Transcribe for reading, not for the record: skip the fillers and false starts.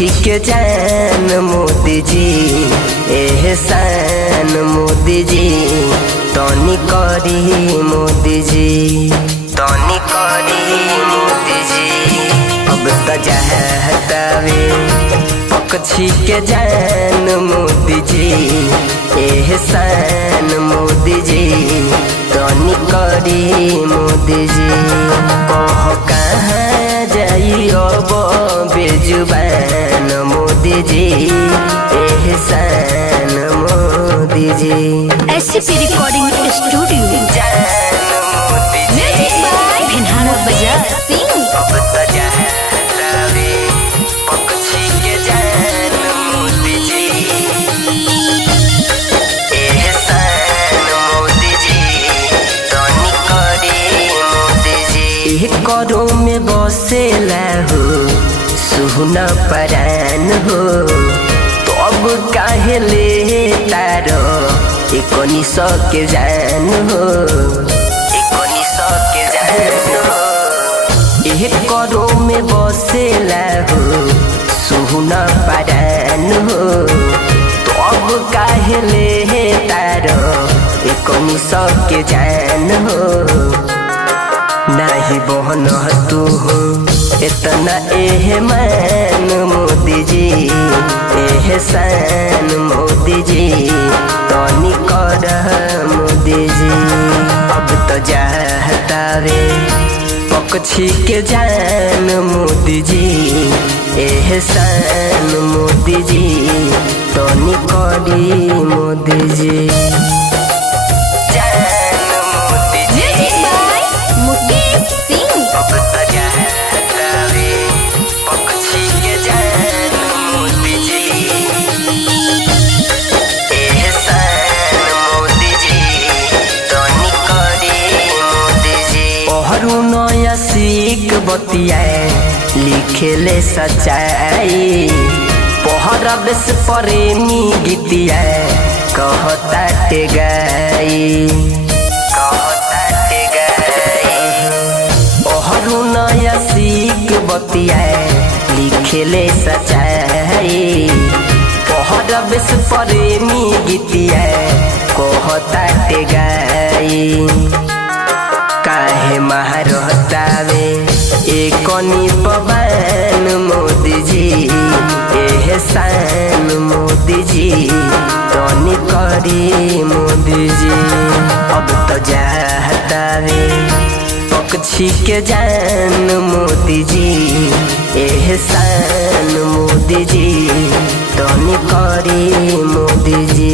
के जान मोदी जी एहसान मोदी जी तनी करी मोदी जी तनी करी मोदी जी। अब तो चाहतावे पक्षी के जान मोदी जी एहसान मोदी जी तनी करी मोदी जी। कह कहाँ जाई अब बेजुबान मोदी जी एहसान Modi ji. SCP recording studio music by भिन्हाना बजाज सिंह। अब तो चाहतावे पक्षी के जान मोदी जी एहसान मोदी जी तनी करी मोदी जी। करो में बसेला हो सुहना परान हो तो अब काहे ले तारो एकोनी सौ के जान हो एकोनी सौ के जान हो। करो में बसेला हो सुहना परान हो तो अब काहे ले तारो एकोनी सौ के जान हो। नहीं बहन तू हो इतना एहमान मोदी जी एहसान मोदी जी तनी कर मोदी जी। अब तो चाहतावे पक्षी के जान मोदी जी एहसान मोदी जी तनी करी मोदी जी। अब तो चाहतावे पक्षी के जान मोदी जी एहसान मोदी जी तनी करी मोदी जी। पहरू नया सीख बतियाए लिखेले सच्चाई पहरा बेस प्रेमी गीतिया कहता ते गाई नया सीख बतियाए लिखेले सच्चाई पहरा बेस प्रेमी गीतिया कहता ते गाई। काहे महारतावे एकोनी पवन मोदी जी एहसान मोदी जी तनी करी मोदी जी। अब तो चाहतावे पक्षी के जान मोदी जी एहसान मोदी जी तनी करी मोदी जी।